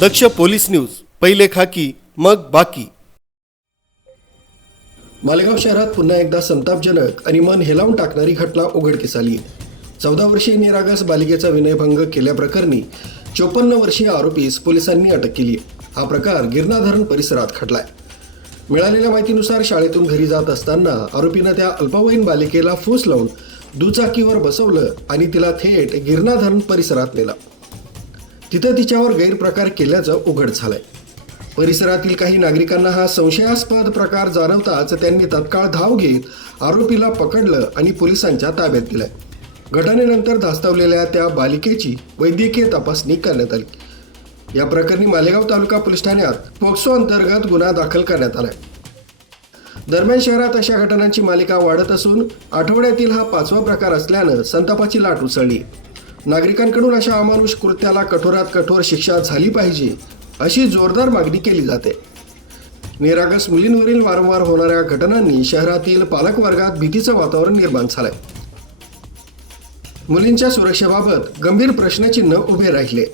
दक्ष police news पहिले खाकी मग बाकी. मालेगाव शहरात पुन्हा एकदा संतापजनक आणि मन हेलावून टाकणारी घटना उघडकीस आली. चौदा वर्षीय निरागस बालिकेचा विनयभंग केल्याप्रकरणी चोपन्न वर्षीय आरोपीस पोलिसांनी अटक केली. हा प्रकार गिरणा धरण परिसरात खटलाय मिळालेल्या माहितीनुसार शाळेतून घरी जात असताना आरोपीनं त्या अल्पवयीन बालिकेला फूस लावून दुचाकीवर बसवलं आणि तिला थेट गिरणा धरण परिसरात नेलं. तिथं तिच्यावर गैरप्रकार केल्याचं उघड झालंय. परिसरातील काही नागरिकांना हा संशयास्पद प्रकार जाणवताच त्यांनी तत्काळ धाव घेत आरोपीला पकडलं आणि पोलिसांच्या ताब्यात दिलंय. घटनेनंतर धास्तावलेल्या त्या बालिकेची वैद्यकीय तपासणी करण्यात आली. या प्रकरणी मालेगाव तालुका पोलीस ठाण्यात पोक्सो अंतर्गत गुन्हा दाखल करण्यात आलाय. दरम्यान शहरात अशा घटनांची मालिका वाढत असून आठवड्यातील हा पाचवा प्रकार असल्यानं संतापाची लाट उसळली. नागरिकांकडून अशा अमानुष कृत्याला कठोरात कठोर शिक्षा झाली पाहिजे अशी जोरदार मागणी केली जाते. निरागस मुलींवरील वारंवार होणाऱ्या घटनांनी शहरातील पालकवर्गात भीतीचं वातावरण निर्माण झालंय. मुलींच्या सुरक्षेबाबत गंभीर प्रश्नचिन्ह उभे राहिले.